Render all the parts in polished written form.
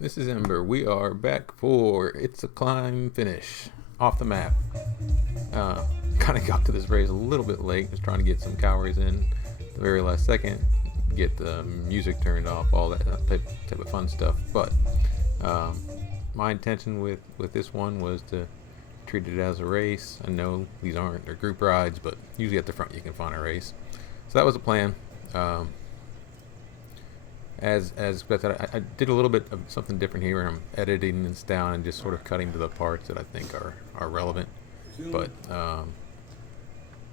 This is Ember. We are back for It's a Climb finish off the map. Kind of got to this race a little bit late. Was trying to get some calories in the very last second, get the music turned off, all that type of fun stuff. But my intention with this one was to treat it as a race. I know they're group rides, but usually at the front you can find a race. So that was the plan. As expected, I did a little bit of something different here. I'm editing this down and just sort of cutting to the parts that I think are relevant. But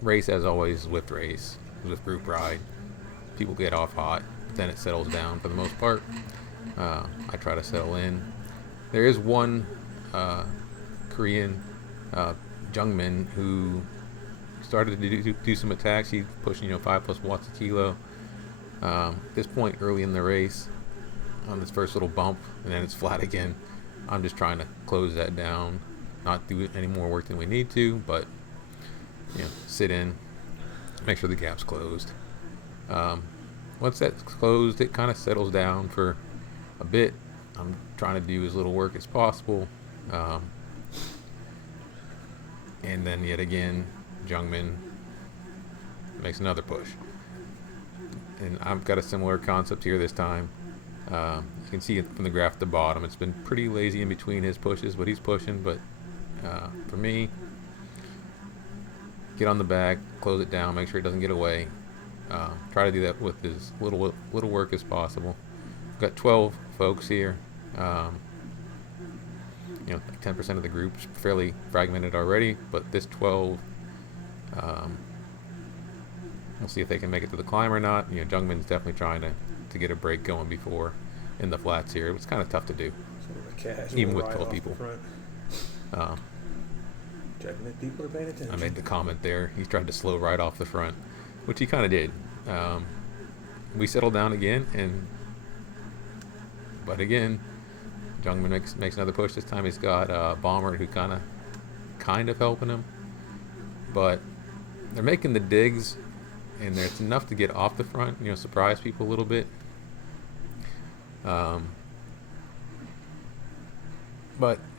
race, as always, Zwift race, Zwift group ride. People get off hot, but then it settles down for the most part. I try to settle in. There is one Korean Jungmin who started to do some attacks. He's pushing 5+ watts a kilo. This point early in the race, on this first little bump, and then it's flat again. I'm just trying to close that down, not do any more work than we need to, but sit in, make sure the gap's closed. Once that's closed, it kind of settles down for a bit. I'm trying to do as little work as possible, and then yet again, Jungmin makes another push. And I've got a similar concept here this time. You can see it from the graph at the bottom. It's been pretty lazy in between his pushes, but he's pushing. But for me, get on the back, close it down, make sure it doesn't get away. Try to do that with as little work as possible. Got 12 folks here. 10% of the group's fairly fragmented already, but this 12. We'll see if they can make it to the climb or not. Jungmin's definitely trying to get a break going before in the flats here. It was kind of tough to do, even with 12 people. Checking that people are paying attention. I made the comment there. He tried to slow right off the front, which he kind of did. We settled down again, but again, Jungmin makes another push. This time he's got Bomber who kind of helping him, but they're making the digs. And there's enough to get off the front, surprise people a little bit. But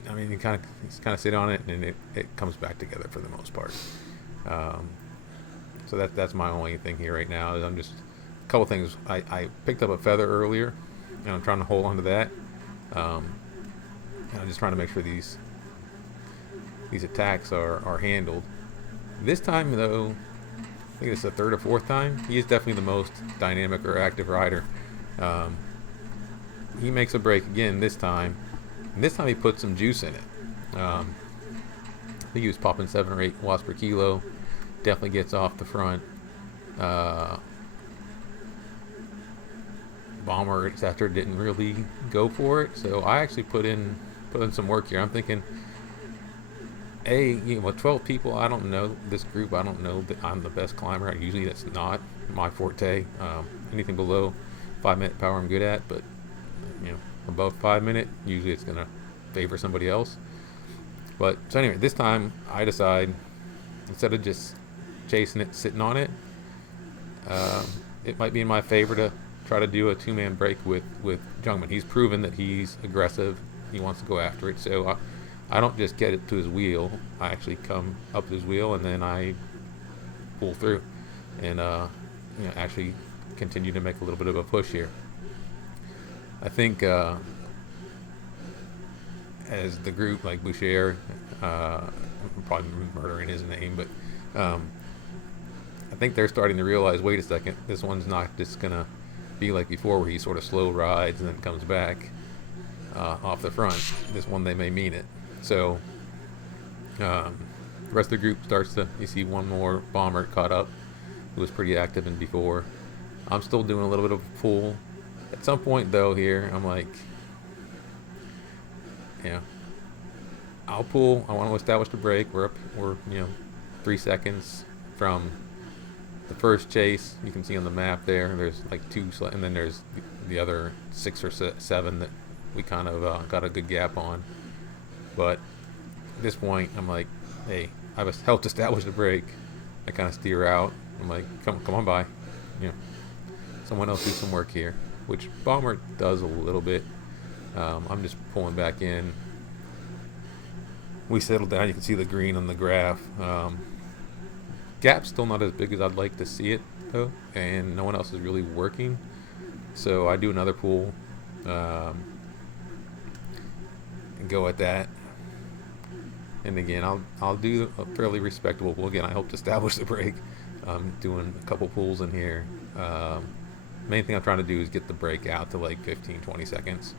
I mean, you kind of sit on it, and it comes back together for the most part. So that's my only thing here right now. Is I'm just a couple things. I picked up a feather earlier, and I'm trying to hold on to that. And I'm just trying to make sure these attacks are handled. This time though, I think it's the third or fourth time. He is definitely the most dynamic or active rider. He makes a break again this time. And this time he put some juice in it. I think he was popping 7 or 8 watts per kilo. Definitely gets off the front. Bomber after didn't really go for it, so I actually put in some work here. I'm thinking, with 12 people, I don't know this group. I don't know that I'm the best climber. Usually that's not my forte. Anything below 5-minute power I'm good at, but above 5-minute, usually it's gonna favor somebody else. But so anyway, this time I decide, instead of just chasing it, sitting on it, it might be in my favor to try to do a 2-man break with Jungmin. He's proven that he's aggressive. He wants to go after it, so I don't just get it to his wheel. I actually come up to his wheel and then I pull through and actually continue to make a little bit of a push here. I think as the group, like Boucher, I'm probably murdering his name, but I think they're starting to realize, wait a second, this one's not just gonna be like before where he sort of slow rides and then comes back off the front. This one, they may mean it. So the rest of the group starts to, you see one more Bomber caught up who was pretty active in before. I'm still doing a little bit of a pull. At some point though here, I'm like, I'll pull. I want to establish the break. We're 3 seconds from the first chase. You can see on the map there's like 2, and then there's the other 6 or 7 that we kind of got a good gap on. But at this point, I'm like, hey, I've helped establish the break. I kind of steer out. I'm like, come on by. Someone else do some work here, which Bomber does a little bit. I'm just pulling back in. We settled down. You can see the green on the graph. Gap's still not as big as I'd like to see it, though, and no one else is really working. So I do another pull and go at that. And again, I'll do a fairly respectable pull. Again, I hope to establish the break. I'm doing a couple pulls in here. Main thing I'm trying to do is get the break out to like 15, 20 seconds.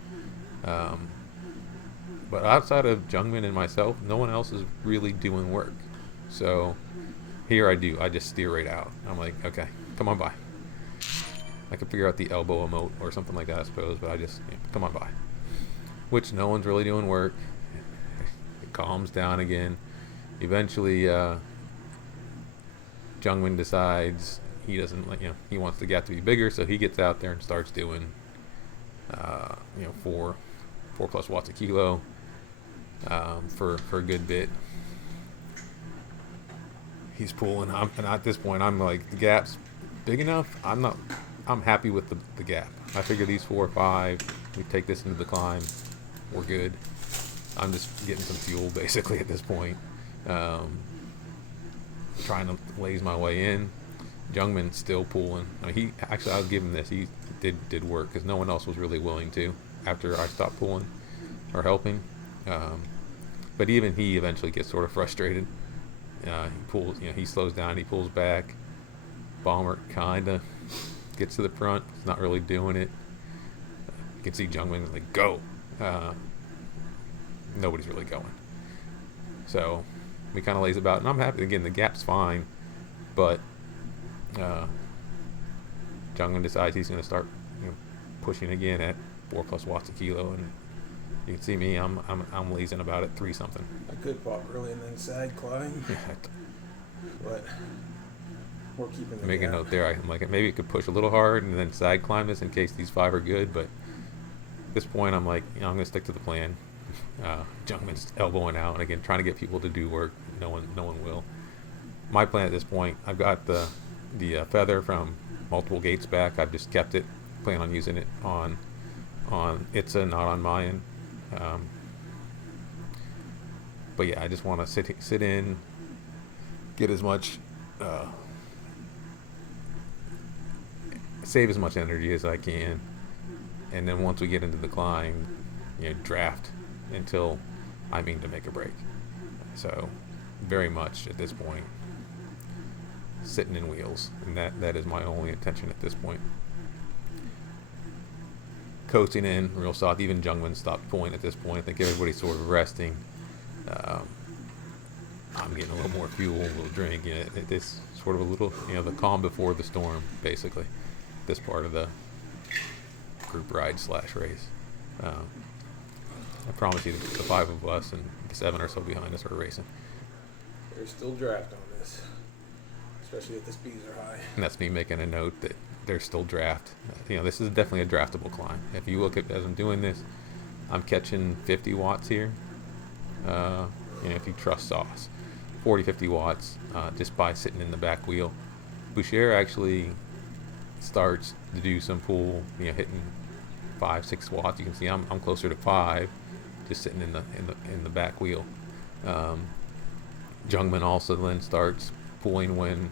But outside of Jungmin and myself, no one else is really doing work. So here I just steer right out. I'm like, okay, come on by. I could figure out the elbow emote or something like that, I suppose, but I just, come on by. Which no one's really doing work. It calms down again. Eventually, Jungmin decides he doesn't, he wants the gap to be bigger, so he gets out there and starts doing, 4+ watts a kilo for a good bit. He's pulling, and at this point, I'm like, the gap's big enough. I'm happy with the gap. I figure these 4 or 5, we take this into the climb, we're good. I'm just getting some fuel basically at this point. Trying to laze my way in. Jungman's still pulling. I'll give him this. He did work because no one else was really willing to after I stopped pulling or helping. But even he eventually gets sort of frustrated. He pulls, he slows down, he pulls back. Bomber kinda gets to the front. He's not really doing it. You can see Jungman's like, go. Nobody's really going. So we kind of lays about, and I'm happy. Again, the gap's fine, but Jungmin decides he's going to start pushing again at 4+ watts a kilo, and you can see me. I'm lazing about at 3 something. I could pop early and then side climb, but we're keeping the Make a gap. note there. I'm like, maybe it could push a little hard and then side climb this in case these 5 are good. But at this point, I'm like, I'm going to stick to the plan. Jungman's elbowing out, and again, trying to get people to do work. No one will. My plan at this point, I've got the feather from multiple gates back. I've just kept it. Plan on using it on Itza, not on my end. But yeah, I just want to sit in, get as much, save as much energy as I can, and then once we get into the climb, draft until I mean to make a break. So very much at this point sitting in wheels, and that is my only intention at this point. Coasting in real soft. Even Jungmin stopped pulling at this point. I think everybody's sort of resting. I'm getting a little more fuel, a little drink. It's sort of a little, the calm before the storm, basically. This part of the group ride / race. I promise you, the 5 of us and the 7 or so behind us are racing. There's still draft on this, especially if the speeds are high. And that's me making a note that there's still draft. This is definitely a draftable climb. If you look at as I'm doing this, I'm catching 50 watts here. If you trust sauce, 40-50 watts just by sitting in the back wheel. Boucher actually starts to do some pull, hitting 5-6 watts. You can see I'm closer to 5, just sitting in the back wheel. Jungmin also then starts pulling when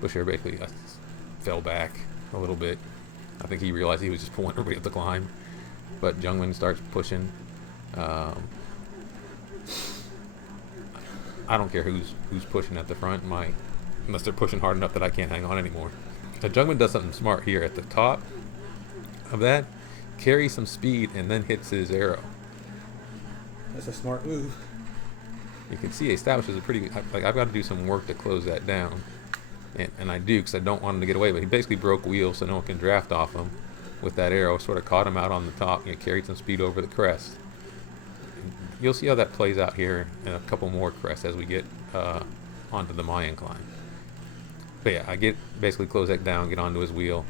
Boucher basically fell back a little bit. I think he realized he was just pulling everybody up the climb, but Jungmin starts pushing. I don't care who's pushing at the front, unless they're pushing hard enough that I can't hang on anymore. So Jungmin does something smart here at the top of that, carries some speed, and then hits his arrow. That's a smart move. You can see he establishes a pretty, I've got to do some work to close that down, and I do, because I don't want him to get away. But he basically broke wheels so no one can draft off him with that arrow. Sort of caught him out on the top, carried some speed over the crest. You'll see how that plays out here in a couple more crests as we get onto the Mayan climb. But yeah, I basically close that down, get onto his wheel.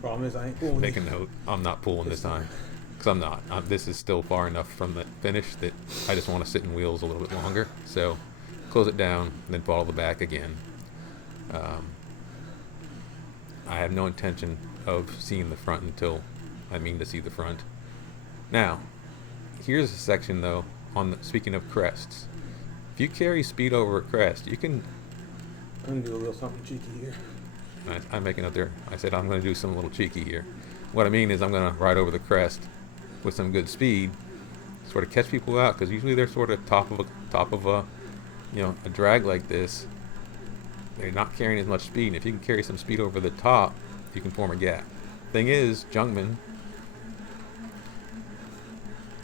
Problem is, I ain't pulling. Make a note, I'm not pulling this time. Because I'm not. This is still far enough from the finish that I just want to sit in wheels a little bit longer. So close it down, then follow the back again. I have no intention of seeing the front until I mean to see the front. Now, here's a section though speaking of crests. If you carry speed over a crest, you can. I'm gonna do a little something cheeky here. I'm making up there. I said I'm going to do some little cheeky here. What I mean is I'm going to ride over the crest with some good speed, sort of catch people out, because usually they're sort of top of a a drag like this. They're not carrying as much speed. And if you can carry some speed over the top, you can form a gap. Thing is, Jungman,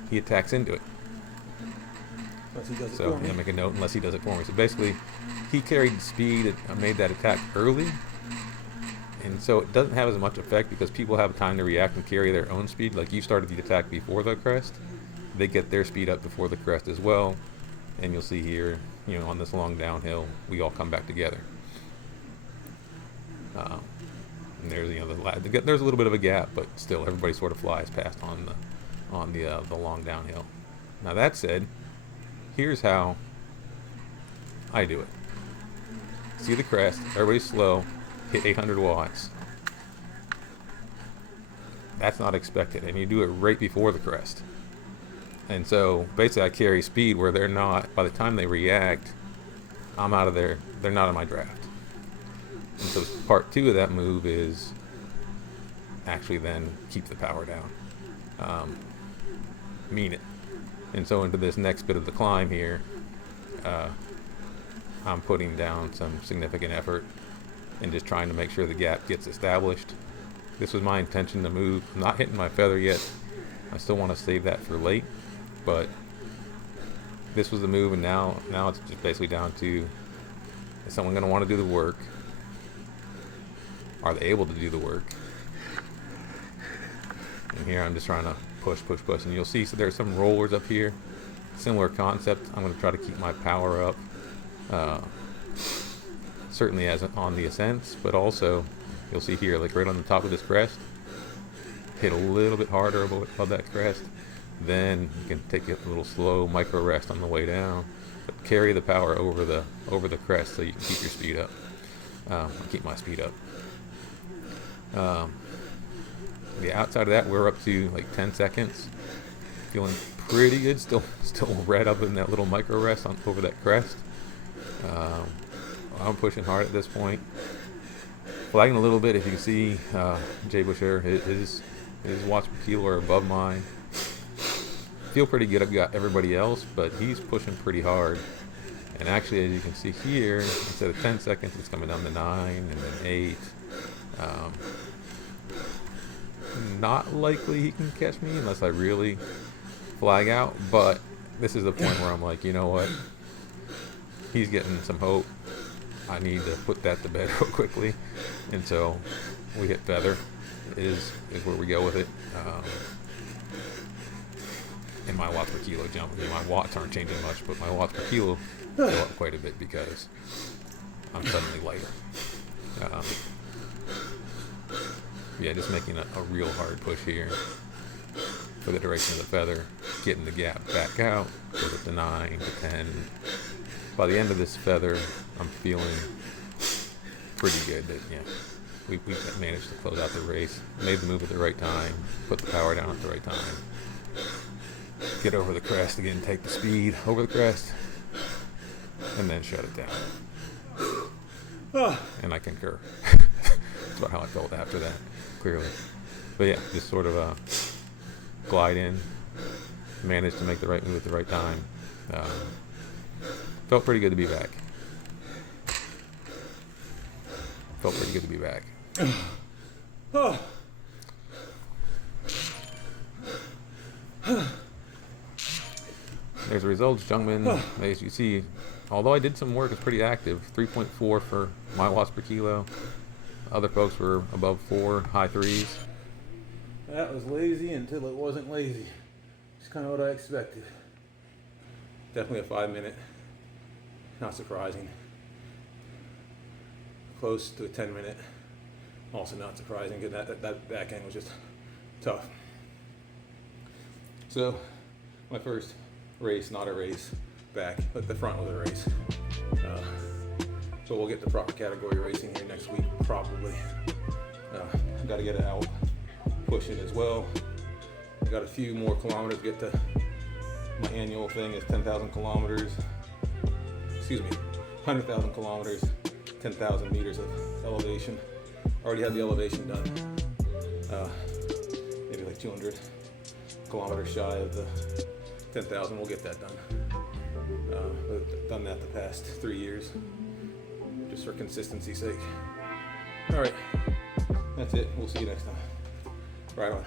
he attacks into it. Unless he does it So for me. make a note unless he does it for me. So basically, he carried speed and made that attack early, and so it doesn't have as much effect because people have time to react and carry their own speed. Like you started the attack before the crest, they get their speed up before the crest as well, and you'll see here, on this long downhill, we all come back together. And there's there's a little bit of a gap, but still everybody sort of flies past on the long downhill. Now that said, here's how I do it. See the crest, everybody's slow, hit 800 watts. That's not expected, and you do it right before the crest. And so basically I carry speed where they're not. By the time they react, I'm out of there. They're not in my draft. And so part 2 of that move is actually then keep the power down. Mean it. And so into this next bit of the climb here, I'm putting down some significant effort and just trying to make sure the gap gets established. This was my intention to move. I'm not hitting my feather yet. I still want to save that for late, but this was the move, and now it's just basically down to, is someone going to want to do the work? Are they able to do the work? And here I'm just trying to push, and you'll see, so there's some rollers up here, similar concept. I'm going to try to keep my power up, certainly as on the ascents, but also you'll see here, like right on the top of this crest, hit a little bit harder above that crest, then you can take a little slow micro rest on the way down, but carry the power over the crest so you can keep your speed up. I'll keep my speed up. The outside of that, we're up to like 10 seconds. Feeling pretty good. Still red up in that little micro rest over that crest. I'm pushing hard at this point. Flagging a little bit. If you can see, Jay Busher, his watts per kilo are above mine. Feel pretty good. I've got everybody else, but he's pushing pretty hard. And actually, as you can see here, instead of 10 seconds, it's coming down to 9 and then 8. Not likely he can catch me unless I really flag out, but this is the point where I'm like, you know what? He's getting some hope. I need to put that to bed real quickly. And so we hit feather is where we go with it. And my watts per kilo jump. I mean, my watts aren't changing much, but my watts per kilo go up quite a bit because I'm suddenly lighter. Yeah, just making a real hard push here for the duration of the feather, getting the gap back out, goes up to 9 to 10. By the end of this feather, I'm feeling pretty good that we managed to close out the race, made the move at the right time, put the power down at the right time, get over the crest again, take the speed over the crest, and then shut it down. And I concur. That's about how I felt after that, clearly. But yeah, just sort of glide in, managed to make the right move at the right time. Felt pretty good to be back. There's the results. Jungman, as you see, although I did some work, it's pretty active. 3.4 for my watts per kilo. Other folks were above 4, high 3s. That was lazy until it wasn't lazy. It's kind of what I expected. Definitely a 5-minute. Not surprising. Close to a 10-minute. Also not surprising because that back end was just tough. So, my first race, not a race, back, but the front was a race. So we'll get to proper category racing here next week, probably. Got to get it out pushing as well. I got a few more kilometers to get to my annual thing is 10,000 kilometers. Excuse me, 100,000 kilometers, 10,000 meters of elevation. Already had the elevation done. Maybe like 200 kilometers shy of the 10,000. We'll get that done. I've done that the past 3 years, just for consistency's sake. All right, that's it. We'll see you next time. Right on.